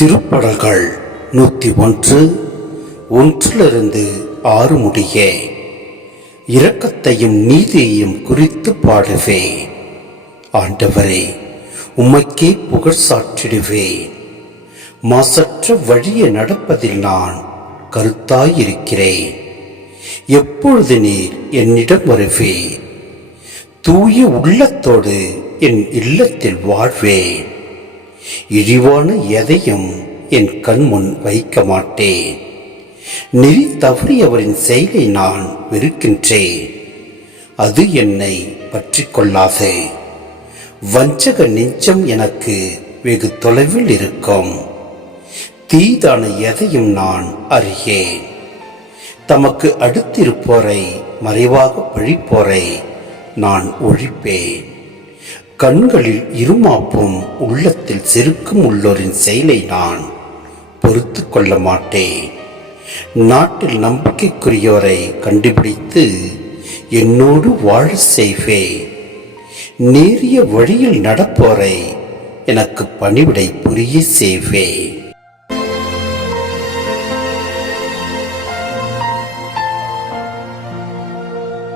திருப்படல்கள் நூற்றி ஒன்று ஒன்றிலிருந்து ஆறு முடிய. இரக்கத்தையும் நீதியையும் குறித்து பாடுவேன் ஆண்டவரே உம்மைக்கே புகழ் சாற்றிடுவேன். மாசற்ற வழியை நடப்பதில் நான் கருத்தாயிருக்கிறேன். எப்பொழுது நீர் என்னிடம் வருவேன் தூய உள்ளத்தோடு என் இல்லத்தில் வாழ்வேன். இழிவான எதையும் என் கண்முன் வைக்க மாட்டேன் நெறி தவறியவரின் செயலை நான் வெறுக்கின்றேன். அது என்னை பற்றி கொள்ளாது. வஞ்சக நெஞ்சம் எனக்கு வெகு தொலைவில் இருக்கும். தீதான எதையும் நான் அறியேன். தமக்கு அடுத்திருப்போரை மறைவாக பழிப்போரை நான் ஒழிப்பேன். கண்களில் இருமாப்பும் உள்ளத்தில் செருக்கும் உள்ளோரின் செயலை நான் பொறுத்து கொள்ள மாட்டேன். நாட்டில் நம்பிக்கைக்குரியவரை கண்டுபிடித்து என்னோடு வாழ செய்வேன். நேரிய வழியில் நடப்போரை எனக்கு பணிவிடை புரிய செய்வேன்.